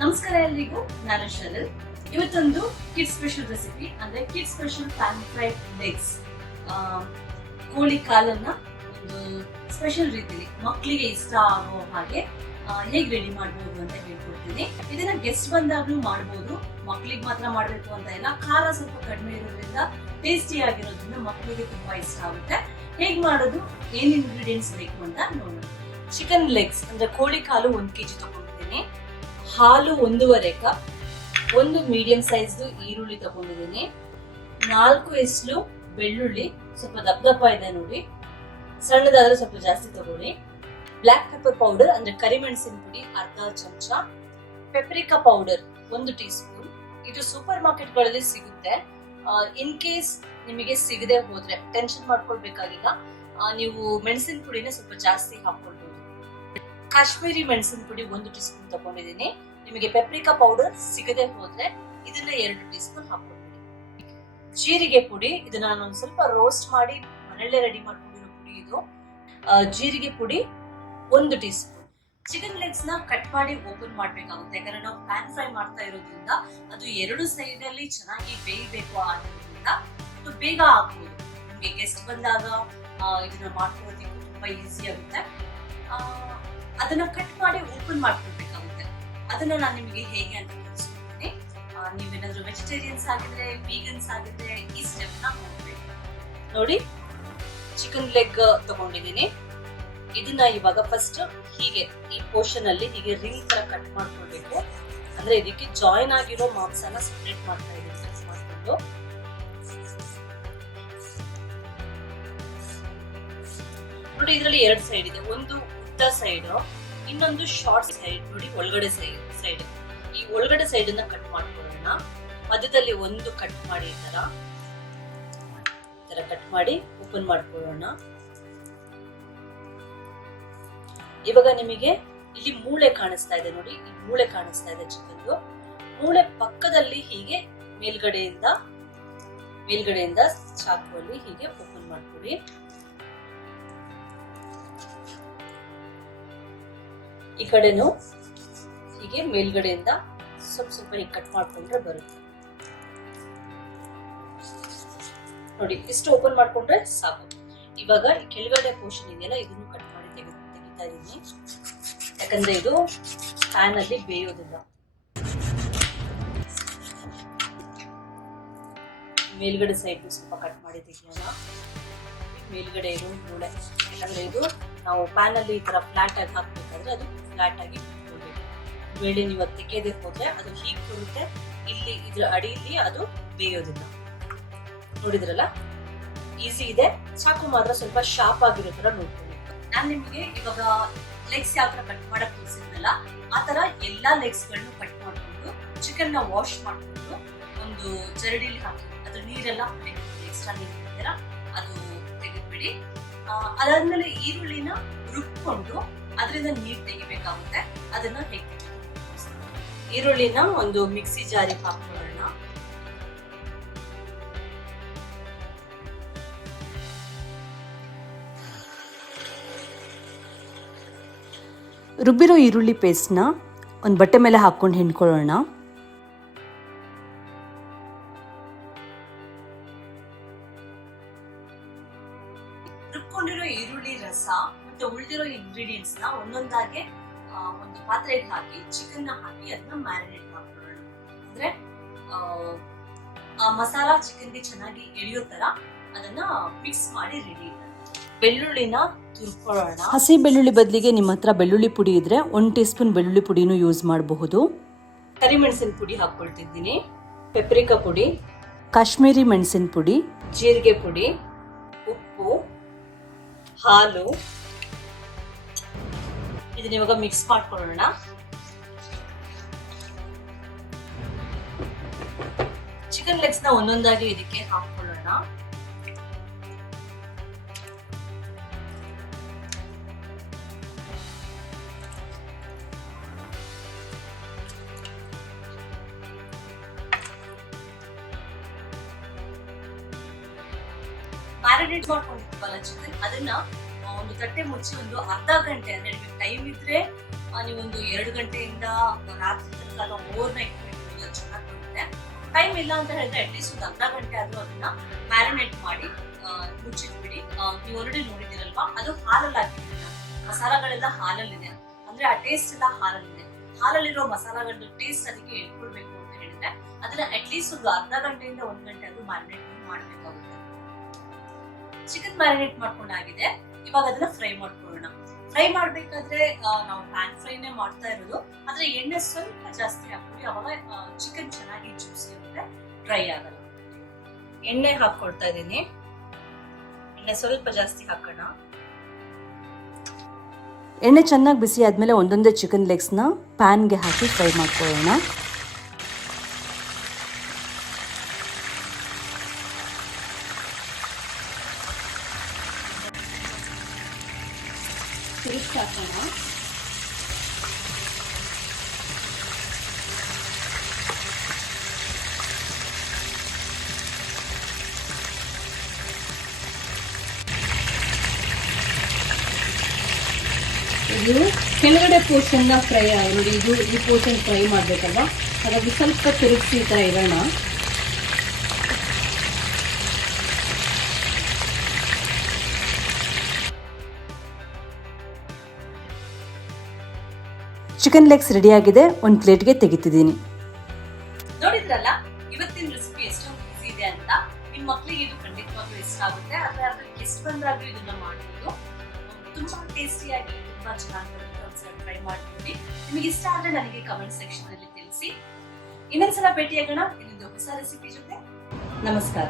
ನಮಸ್ಕಾರ ಎಲ್ರಿಗೂ, ನಾನು ಶರಲ್. ಇವತ್ತೊಂದು ಕಿಡ್ಸ್ ಸ್ಪೆಷಲ್ ರೆಸಿಪಿ ಅಂದ್ರೆ kids special PAN fried legs, ಕೋಳಿ ಕಾಲನ್ನ ಒಂದು ಸ್ಪೆಷಲ್ ರೀತಿಲಿ ಮಕ್ಕಳಿಗೆ ಇಷ್ಟ ಆಗೋ ಹಾಗೆ ಹೇಗೆ ರೆಡಿ ಮಾಡಬಹುದು ಅಂತ ಹೇಳ್ಕೊಡ್ತೀನಿ. ಇದನ್ನ ಗೆಸ್ಟ್ ಬಂದಾಗ್ಲೂ ಮಾಡಬಹುದು, ಮಕ್ಕಳಿಗೆ ಮಾತ್ರ ಮಾಡಬೇಕು ಅಂತ ಇಲ್ಲ. ಖಾರ ಸ್ವಲ್ಪ ಕಡಿಮೆ ಇರೋದ್ರಿಂದ ಟೇಸ್ಟಿ ಆಗಿರೋದ್ರಿಂದ ಮಕ್ಕಳಿಗೆ ತುಂಬಾ ಇಷ್ಟ ಆಗುತ್ತೆ. ಹೇಗೆ ಮಾಡೋದು, ಏನ್ ಇಂಗ್ರೀಡಿಯೆಂಟ್ಸ್ ಬೇಕು ಅಂತ ನೋಡೋಣ. ಚಿಕನ್ ಲೆಗ್ಸ್ ಅಂದ್ರೆ ಕೋಳಿ ಕಾಲು 1 kg ತಗೊಂಡಿದ್ದೀನಿ. ಹಾಲು 1.5 ಕಪ್, ಒಂದು ಮೀಡಿಯಂ ಸೈಜ್ ಈರುಳ್ಳಿ ತಗೊಂಡಿದ್ದೀನಿ, 4 ಎಸ್ಲು ಬೆಳ್ಳುಳ್ಳಿ, ಸ್ವಲ್ಪ ದಪ್ಪ ಇದೆ ನೋಡಿ, ಸಣ್ಣದಾದ್ರೆ ಸ್ವಲ್ಪ ಜಾಸ್ತಿ ತಗೊಳ್ಳಿ. ಬ್ಲಾಕ್ ಪೆಪ್ಪರ್ ಪೌಡರ್ ಅಂದ್ರೆ ಕರಿಮೆಣಸಿನ ಪುಡಿ ಅರ್ಧ ಚಮಚ, ಪೆಪ್ರಿಕಾ ಪೌಡರ್ 1 ಟೀ ಸ್ಪೂನ್. ಇದು ಸೂಪರ್ ಮಾರ್ಕೆಟ್ ಗಳಲ್ಲಿ ಸಿಗುತ್ತೆ. ಇನ್ ಕೇಸ್ ನಿಮಗೆ ಸಿಗದೆ ಹೋದ್ರೆ ಟೆನ್ಷನ್ ಮಾಡ್ಕೊಳ್ಬೇಕಾಗಿಲ್ಲ, ನೀವು ಮೆಣಸಿನ ಪುಡಿನ ಸ್ವಲ್ಪ ಜಾಸ್ತಿ ಹಾಕೊಳ್ಬಹುದು. ಕಾಶ್ಮೀರಿ ಮೆಣಸಿನ ಪುಡಿ 1 ಟೀ ಸ್ಪೂನ್ ತಗೊಂಡಿದ್ದೀನಿ. ನಿಮಗೆ ಪೆಪ್ರಿಕಾ ಪೌಡರ್ ಸಿಗದೆ ಹೋದ್ರೆ ಇದನ್ನ 2 ಟೀ ಸ್ಪೂನ್ ಹಾಕೊಳ್ತೀನಿ. ಜೀರಿಗೆ ಪುಡಿ, ಇದನ್ನ ನಾನು ಒಂದ್ ಸ್ವಲ್ಪ ರೋಸ್ಟ್ ಮಾಡಿ ಮನೆಯಲ್ಲೇ ರೆಡಿ ಮಾಡ್ಕೊಂಡಿರೋ ಪುಡಿ ಇದು. ಜೀರಿಗೆ ಪುಡಿ 1 ಟೀ ಸ್ಪೂನ್. ಚಿಕನ್ ಲೆಗ್ಸ್ ನ ಕಟ್ ಮಾಡಿ ಓಪನ್ ಮಾಡ್ಬೇಕಾಗುತ್ತೆ, ಯಾಕಂದ್ರೆ ನಾವು ಪ್ಯಾನ್ ಫ್ರೈ ಮಾಡ್ತಾ ಇರೋದ್ರಿಂದ ಅದು 2 ಸೈಡ್ ಅಲ್ಲಿ ಚೆನ್ನಾಗಿ ಬೇಯಬೇಕು ಆಗಿರೋದ್ರಿಂದ ಅದು ಬೇಗ ಆಗ್ಬೋದು. ನಿಮ್ಗೆ ಗೆಸ್ಟ್ ಬಂದಾಗ ಇದನ್ನ ಮಾಡ್ಕೊಳ್ಳೋದಕ್ಕೆ ತುಂಬಾ ಈಸಿ ಆಗುತ್ತೆ. ಅದನ್ನ ಕಟ್ ಮಾಡಿ ಓಪನ್ ಮಾಡ್ಕೊಳ್ಬೇಕಾಗುತ್ತೆ. ಅದನ್ನ ನಾನು ನಿಮಗೆ ಹೇಗೆ ಅಂತ ತೋರಿಸ್ಕೊಡ್ತೀನಿ. ನೀವೇನಾದ್ರೂ ವೆಜಿಟೇರಿಯನ್ಸ್ ಆಗಿದ್ರೆ, ವೀಗನ್ಸ್ ಆಗಿದ್ರೆ ಈ ಸ್ಟೆಪ್ ನ ನೋಡ್ಬೇಕು. ನೋಡಿ, ಚಿಕನ್ ಲೆಗ್ ತಗೊಂಡಿದ್ದೀನಿ. ಇದನ್ನ ಇವಾಗ ಫಸ್ಟ್ ಹೀಗೆ ಈ ಪೋರ್ಷನ್ ಅಲ್ಲಿ ಹೀಗೆ ರಿಂಗ್ ತರ ಕಟ್ ಮಾಡ್ಕೊಳ್ಬೇಕು. ಅಂದ್ರೆ ಇದಕ್ಕೆ ಜಾಯಿನ್ ಆಗಿರೋ ಮಾಂಸನ ಸೆಪರೇಟ್ ಮಾಡ್ತಾ ಇದ್ದೀನಿ. ಕಟ್ ಮಾಡ್ಕೊಂಡು ನೋಡಿ, ಇದರಲ್ಲಿ 2 ಸೈಡ್ ಇದೆ. ಒಂದು ಉದ್ದ ಸೈಡ್, ಇನ್ನೊಂದು ಶಾರ್ಟ್ ಸೈಡ್. ನೋಡಿ, ಒಳಗಡೆ ಸೈಡ್ ಈ ಒಳಗಡೆ ಸೈಡ್ ಅನ್ನ ಕಟ್ ಮಾಡ್ಕೊಳ್ಳೋಣ. ಮಧ್ಯದಲ್ಲಿ ಒಂದು ಕಟ್ ಮಾಡಿ ಈ ತರ ಕಟ್ ಮಾಡಿ ಓಪನ್ ಮಾಡ್ಕೊಳ್ಳೋಣ. ಇವಾಗ ನಿಮಗೆ ಇಲ್ಲಿ ಮೂಳೆ ಕಾಣಿಸ್ತಾ ಇದೆ ನೋಡಿ, ಈ ಮೂಳೆ ಕಾಣಿಸ್ತಾ ಇದೆ ಚಿಕನ್ದು. ಮೂಳೆ ಪಕ್ಕದಲ್ಲಿ ಹೀಗೆ ಮೇಲ್ಗಡೆಯಿಂದ ಚಾಕುವಲ್ಲಿ ಹೀಗೆ ಓಪನ್ ಮಾಡ್ಕೊಳ್ಳಿ. ಈ ಕಡೆನು ಹೀಗೆ ಮೇಲ್ಗಡೆಯಿಂದ ಸ್ವಲ್ಪ ಹೀಗೆ ಕಟ್ ಮಾಡ್ಕೊಂಡ್ರೆ ಬರುತ್ತೆ ನೋಡಿ. ಇಷ್ಟು ಓಪನ್ ಮಾಡ್ಕೊಂಡ್ರೆ ಸಾಕು. ಇವಾಗ ಈ ಕೆಳಗಡೆ ಪೋರ್ಷನ್ ಇದೆಯಲ್ಲ, ಇದನ್ನು ಕಟ್ ಮಾಡಿ ತೆಗಿತಾ ಇದೀನಿ, ಯಾಕಂದ್ರೆ ಇದು ಪ್ಯಾನ್ ಅಲ್ಲಿ ಬೇಯೋದಿಲ್ಲ. ಮೇಲ್ಗಡೆ ಸೈಡ್ ಸ್ವಲ್ಪ ಕಟ್ ಮಾಡಿ ತೆಗಿಯೋಣ. ಮೇಲ್ಗಡೆ ಇರೋ ಮೂಳೆ, ಯಾಕಂದ್ರೆ ಇದು ನಾವು ಪ್ಯಾನ್ ಅಲ್ಲಿ ಈ ತರ ಫ್ಲಾಟ್ ಆಗಿ ಹಾಕ್ಬೇಕಾದ್ರೆ ಅದು ಫ್ಲಾಟ್ ಆಗಿ ಕೂತ್ಕೊಳ್ಬೇಕು. ಬೇಳೆ ನೀವು ತೆಗೆಯದೆ ಹೋದ್ರೆ ಅದು ಹೀಗೆ ಬರುತ್ತೆ, ಇಲ್ಲಿ ಇದ್ರ ಅಡಿಯಲ್ಲಿ ಅದು ಬೇಯೋದಿಲ್ಲ. ನೋಡಿದ್ರಲ್ಲ, ಈಸಿ ಇದೆ. ಚಾಕು ಮಾತ್ರ ಸ್ವಲ್ಪ ಶಾರ್ಪ್ ಆಗಿರೋ ತರ ನೋಡ್ಕೊಳ್ಬೇಕು. ನಾನ್ ನಿಮಗೆ ಇವಾಗ ಲೆಗ್ಸ್ ಯಾವ ತರ ಕಟ್ ಮಾಡಕ್ ತೋರಿಸಿದ್ನಲ್ಲ, ಆ ತರ ಎಲ್ಲಾ ಲೆಗ್ಸ್ ಗಳನ್ನು ಕಟ್ ಮಾಡ್ಕೊಂಡು ಚಿಕನ್ ನ ವಾಶ್ ಮಾಡ್ಕೊಂಡು ಒಂದು ಜರಡಿಲಿ ಹಾಕಿ ಅದ್ರ ನೀರೆಲ್ಲ ಎಕ್ಸ್ಟ್ರಾ ನೀರು ಇರ್ತೀರ ಅದು ತೆಗೆದ್ಬಿಡಿ. ಅದಾದ್ಮೇಲೆ ಈರುಳ್ಳಿನ ರುಬ್ಕೊಂಡು ಅದರಿಂದ ನೀರು ತೆಗಿಬೇಕಾಗುತ್ತೆ. ಅದನ್ನ ಹೇಗೆ ಈರುಳ್ಳಿನ ಒಂದು ಮಿಕ್ಸಿ ಜಾರಿಗೆ ಹಾಕೊಳ್ಳೋಣ. ರುಬ್ಬಿರೋ ಈರುಳ್ಳಿ ಪೇಸ್ಟ್ನ ಒಂದು ಬಟ್ಟೆ ಮೇಲೆ ಹಾಕೊಂಡು ಹಿಂಡ್ಕೊಳ್ಳೋಣ. ರುಬ್ಕೊಂಡಿರೋ ಈರುಳ್ಳಿ ರಸ ಮತ್ತೆ ಉಳಿದಿರೋ ಇಂಗ್ರೀಡಿಯೆಂಟ್ಸ್ ನ ಒಂದೊಂದಾಗೆ ಒಂದು ಪಾತ್ರೆಗೆ ಹಾಕಿ ಚಿಕನ್ ನ ಹಾಕಿ ಅದನ್ನ ಮ್ಯಾರಿನೇಟ್ ಮಾಡ್ಕೊಳ್ಳೋಣ. ಅಂದ್ರೆ ಆ ಮಸಾಲಾ ಚಿಕನ್ಗೆ ಚೆನ್ನಾಗಿ ಎಳೆಯೋ ತರ ಅದನ್ನ ಮಿಕ್ಸ್ ಮಾಡಿ ರೆಡಿ. ಬೆಳ್ಳುಳ್ಳಿನ ತುರ್ಕೊಳ್ಳೋಣ. ಹಸಿ ಬೆಳ್ಳುಳ್ಳಿ ಬದಲಿಗೆ ನಿಮ್ಮ ಹತ್ರ ಬೆಳ್ಳುಳ್ಳಿ ಪುಡಿ ಇದ್ರೆ 1 ಟೀ ಸ್ಪೂನ್ ಬೆಳ್ಳುಳ್ಳಿ ಪುಡಿನೂ ಯೂಸ್ ಮಾಡಬಹುದು. ಕರಿಮೆಣಸಿನ ಪುಡಿ ಹಾಕೊಳ್ತಿದ್ದೀನಿ, ಪೆಪ್ರಿಕಾ ಪುಡಿ, ಕಾಶ್ಮೀರಿ ಮೆಣಸಿನ ಪುಡಿ, ಜೀರಿಗೆ ಪುಡಿ, ಉಪ್ಪು, ಹಾಲು. ಇದನ್ನ ಇವಾಗ ಮಿಕ್ಸ್ ಮಾಡ್ಕೊಳ್ಳೋಣ. ಚಿಕನ್ ಲೆಗ್ಸ್ ನ ಒಂದೊಂದಾಗಿ ಇದಕ್ಕೆ ಹಾಕೊಳ್ಳೋಣ. ಮ್ಯಾರಿನೇಟ್ ಮಾಡ್ಕೊಂಡಿರ್ತೀವಲ್ಲ ಚಿಕನ್, ಅದನ್ನ ಒಂದು ತಟ್ಟೆ ಮುಚ್ಚಿ ಒಂದು ಅರ್ಧ ಗಂಟೆ, ಅಂದ್ರೆ ನಿಮಗೆ ಟೈಮ್ ಇದ್ರೆ ನೀವೊಂದು 2 ಗಂಟೆಯಿಂದ ರಾತ್ರಿ ತನಕ ಓವರ್ ನೈಟ್ ಚೆನ್ನಾಗಿ ಬರುತ್ತೆ. ಟೈಮ್ ಇಲ್ಲ ಅಂತ ಹೇಳಿದ್ರೆ ಅಟ್ಲೀಸ್ಟ್ ಒಂದು ಅರ್ಧ ಗಂಟೆ ಆದ್ರೂ ಅದನ್ನ ಮ್ಯಾರಿನೇಟ್ ಮಾಡಿ ಮುಚ್ಚಿಟ್ಬಿಡಿ. ನೀವು ಆಲ್ರೆಡಿ ನೋಡಿದಿರಲ್ವಾ, ಅದು ಹಾಲಲ್ಲಿ ಹಾಕಿದ್ದೀರ, ಮಸಾಲಗಳೆಲ್ಲ ಹಾಲಲ್ಲಿದೆ, ಅಂದ್ರೆ ಆ ಟೇಸ್ಟ್ ಎಲ್ಲ ಹಾಲಲ್ಲಿದೆ. ಹಾಲಲ್ಲಿರೋ ಮಸಾಲಗಳ ಟೇಸ್ಟ್ ಅದಕ್ಕೆ ಇಟ್ಕೊಳ್ಬೇಕು ಅಂತ ಹೇಳಿದ್ರೆ ಅದನ್ನ ಅಟ್ಲೀಸ್ಟ್ ಒಂದು ಅರ್ಧ ಗಂಟೆಯಿಂದ 1 ಗಂಟೆ ಆದ್ರೂ ಮ್ಯಾರಿನೇಟ್ ಮಾಡ್ಬೇಕಾಗುತ್ತೆ. ಚಿಕನ್ ಮ್ಯಾರಿನೇಟ್ ಮಾಡ್ಕೊಂಡಾಗಿದೆ, ಇವಾಗ ಅದನ್ನ ಫ್ರೈ ಮಾಡ್ಕೊಳ್ಳೋಣ. ಫ್ರೈ ಮಾಡ್ಬೇಕಾದ್ರೆ ನಾವು ಪ್ಯಾನ್ ಫ್ರೈನೇ ಮಾಡ್ತಾ ಇರೋದು, ಆದ್ರೆ ಎಣ್ಣೆ ಸ್ವಲ್ಪ ಜಾಸ್ತಿ ಹಾಕ್ಬಿಡಿ, ಅವಾಗ ಚಿಕನ್ ಚೆನ್ನಾಗಿ ಜ್ಯೂಸಿ ಇರುತ್ತೆ, ಡ್ರೈ ಆಗಲ್ಲ. ಎಣ್ಣೆ ಹಾಕೊಳ್ತಾ ಇದ್ದೀನಿ, ಎಣ್ಣೆ ಸ್ವಲ್ಪ ಜಾಸ್ತಿ ಹಾಕೋಣ. ಎಣ್ಣೆ ಚೆನ್ನಾಗಿ ಬಿಸಿ ಆದಮೇಲೆ ಒಂದೊಂದೇ ಚಿಕನ್ ಲೆಗ್ಸ್ನ ಪ್ಯಾನ್ಗೆ ಹಾಕಿ ಫ್ರೈ ಮಾಡ್ಕೊಳ್ಳೋಣ. ಹಾಕೋಣ. ಇದು ಕೆಳಗಡೆ ಪೋರ್ಷನ್ನ ಫ್ರೈ ನೋಡಿ, ಈ ಪೋರ್ಷನ್ ಫ್ರೈ ಮಾಡಬೇಕಲ್ವಾ, ಹಾಗಾಗಿ ಸ್ವಲ್ಪ ತಿರುಗಿಸಿ ಈ ಥರ ಇರೋಣ. ಚಿಕನ್ ಲೆಗ್ಸ್ ರೆಡಿ ಆಗಿದೆ, ಒಂದು ಪ್ಲೇಟ್ಗೆ ತೆಗಿತಿದ್ದೀನಿ. ನೋಡಿದ್ರಲ್ಲ ಇವತ್ತಿನ ರೆಸಿಪಿ ಎಷ್ಟು ಈಸಿ ಇದೆ ಅಂತ. ನಿಮ್ ಮಕ್ಳಿಗೆ ಇದು ಖಂಡಿತವಾಗ್ಲೂ ಇಷ್ಟ ಆಗುತ್ತೆ, ಆದ್ರೆ ಅದ್ರ ಗೆಸ್ಟ್ ಬಂದಾಗ್ಲೂ ಇದನ್ನ ಮಾಡ್ಬೋದು. ತುಂಬಾ ಟೇಸ್ಟಿಯಾಗಿ ತುಂಬಾ ಚೆನ್ನಾಗಿ ಒಂದ್ಸಲ ಟ್ರೈ ಮಾಡ್ತೀವಿ. ನಿಮಗೆ ಇಷ್ಟ ಆದ್ರೆ ನನಗೆ ಕಮೆಂಟ್ ಸೆಕ್ಷನ್ ಅಲ್ಲಿ ತಿಳಿಸಿ. ಇನ್ನೊಂದ್ಸಲ ಭೇಟಿಯಾಗೋಣ ಇನ್ನೊಂದು ಹೊಸ ರೆಸಿಪಿ ಜೊತೆ. ನಮಸ್ಕಾರ.